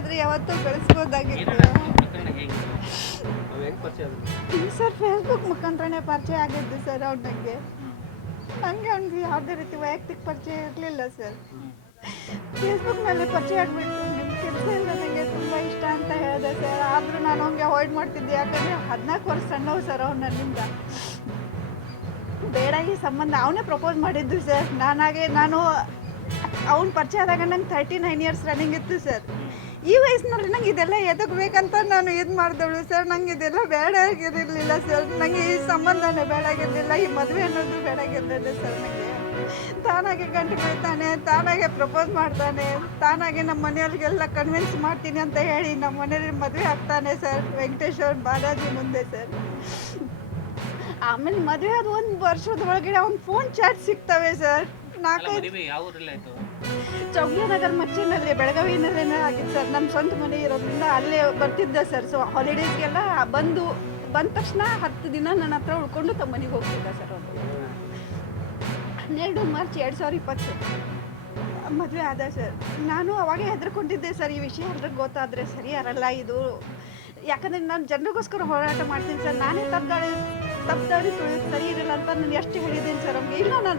ಆದರೆ ಯಾವತ್ತೂ ಬೆಳೆಸ್ಬೋದಾಗಿತ್ತು sir. Facebook ಮುಖಾಂತರನೇ ಪರಿಚಯ ಆಗಿದ್ದು ಸರ್ ಅವ್ರು ನನಗೆ. ಅವ್ನಿಗೆ ಯಾವುದೇ ರೀತಿ ವೈಯಕ್ತಿಕ ಪರಿಚಯ ಇರಲಿಲ್ಲ ಸರ್. ಫೇಸ್ಬುಕ್ನಲ್ಲಿ ಪರಿಚಯ ಆಗಿಬಿಟ್ಟು ನಿಮ್ಮ ಕೆಲಸ ಎಲ್ಲ ನನಗೆ ತುಂಬ ಇಷ್ಟ ಅಂತ ಹೇಳಿದೆ ಸರ್. ಆದರೂ ನಾನು ಅವ್ನಿಗೆ ಅವಾಯ್ಡ್ ಮಾಡ್ತಿದ್ದೆ, ಯಾಕಂದರೆ 14 ವರ್ಷ ಸಣ್ಣವು ಸರ್ ಅವ್ನು ನನ್ನಿಂದ. ಬೇಡ ಈ ಸಂಬಂಧ ಅವನೇ ಪ್ರಪೋಸ್ ಮಾಡಿದ್ದು ಸರ್. ನಾನು ಅವ್ನ ಪರಿಚಯ ಆದಾಗ ನಂಗೆ 39 ಇಯರ್ಸ್ ರನ್ನಿಂಗ್ ಇತ್ತು ಸರ್. ಈ ವಯಸ್ಸಿನಲ್ಲಿ ನಂಗೆ ಇದೆಲ್ಲ ಎದಗಬೇಕಂತ ನಾನು ಇದು ಮಾಡಿದವಳು ಸರ್. ನಂಗೆ ಇದೆಲ್ಲ ಬೇಡ ಆಗಿರಲಿಲ್ಲ ಸರ್. ನನಗೆ ಈ ಸಂಬಂಧನೇ ಬೇಡಾಗಿರಲಿಲ್ಲ, ಈ ಮದುವೆ ಅನ್ನೋದು ಬೇಡಾಗಿರಲಿಲ್ಲ ಸರ್. ನನಗೆ ತಾನಾಗೆ ಗಂಟು ಬೀಳ್ತಾನೆ, ತಾನಾಗೆ ಪ್ರಪೋಸ್ ಮಾಡ್ತಾನೆ, ತಾನಾಗೆ ನಮ್ಮ ಮನೆಯವ್ರಿಗೆಲ್ಲ ಕನ್ವಿನ್ಸ್ ಮಾಡ್ತೀನಿ ಅಂತ ಹೇಳಿ ನಮ್ಮ ಮನೆಯಲ್ಲಿ ಮದುವೆ ಆಗ್ತಾನೆ ಸರ್. ವೆಂಕಟೇಶ್ವರ ಬಾಲಾಜಿ ಮುಂದೆ ಸರ್. ಆಮೇಲೆ ಮದುವೆ ಆದ 1 ವರ್ಷದ ಒಳಗಡೆ ಅವ್ನ ಫೋನ್ ಚಾಟ್ ಸಿಗ್ತವೆ ಸರ್. 4 ಚೌಗ್ಲಿನಗರ್ ಮಚ್ಚಿನಲ್ಲಿ ಬೆಳಗಾವಿನಲ್ಲೇ ಆಗಿತ್ತು ಸರ್. ನಮ್ಮ ಸ್ವಂತ ಮನೆ ಇರೋದ್ರಿಂದ ಅಲ್ಲೇ ಬರ್ತಿದ್ದೆ ಸರ್. ಸೊ ಹಾಲಿಡೇಸ್ಗೆಲ್ಲ ಬಂದ ತಕ್ಷಣ 10 ದಿನ ನನ್ನ ಹತ್ರ ಉಳ್ಕೊಂಡು ತಮ್ಮ ಮನೆಗೆ ಹೋಗ್ತಿದ್ದೆ ಸರ್. ಅವರು 12 ಮಾರ್ಚ್ 2020 ಮದುವೆ ಆದ ಸರ್. ನಾನು ಅವಾಗೇ ಹೆದರ್ಕೊಂಡಿದ್ದೆ ಸರ್, ಈ ವಿಷಯ ಎಲ್ರಿಗೂ ಗೊತ್ತಾದರೆ ಸರಿ ಇರಲ್ಲ ಇದು. ಯಾಕಂದರೆ ನಾನು ಜನರಿಗೋಸ್ಕರ ಹೋರಾಟ ಮಾಡ್ತೀನಿ ಸರ್. ನಾನೇ ತಪ್ಪು ದಾರಿ ತುಳಿದು ಸರಿ ಇರಲ್ಲ ಅಂತ ನಾನು ಎಷ್ಟು ಹೇಳಿದ್ದೀನಿ ಸರ್ ಅವ್ನಿಗೆ. ಇಲ್ಲ ನಾನು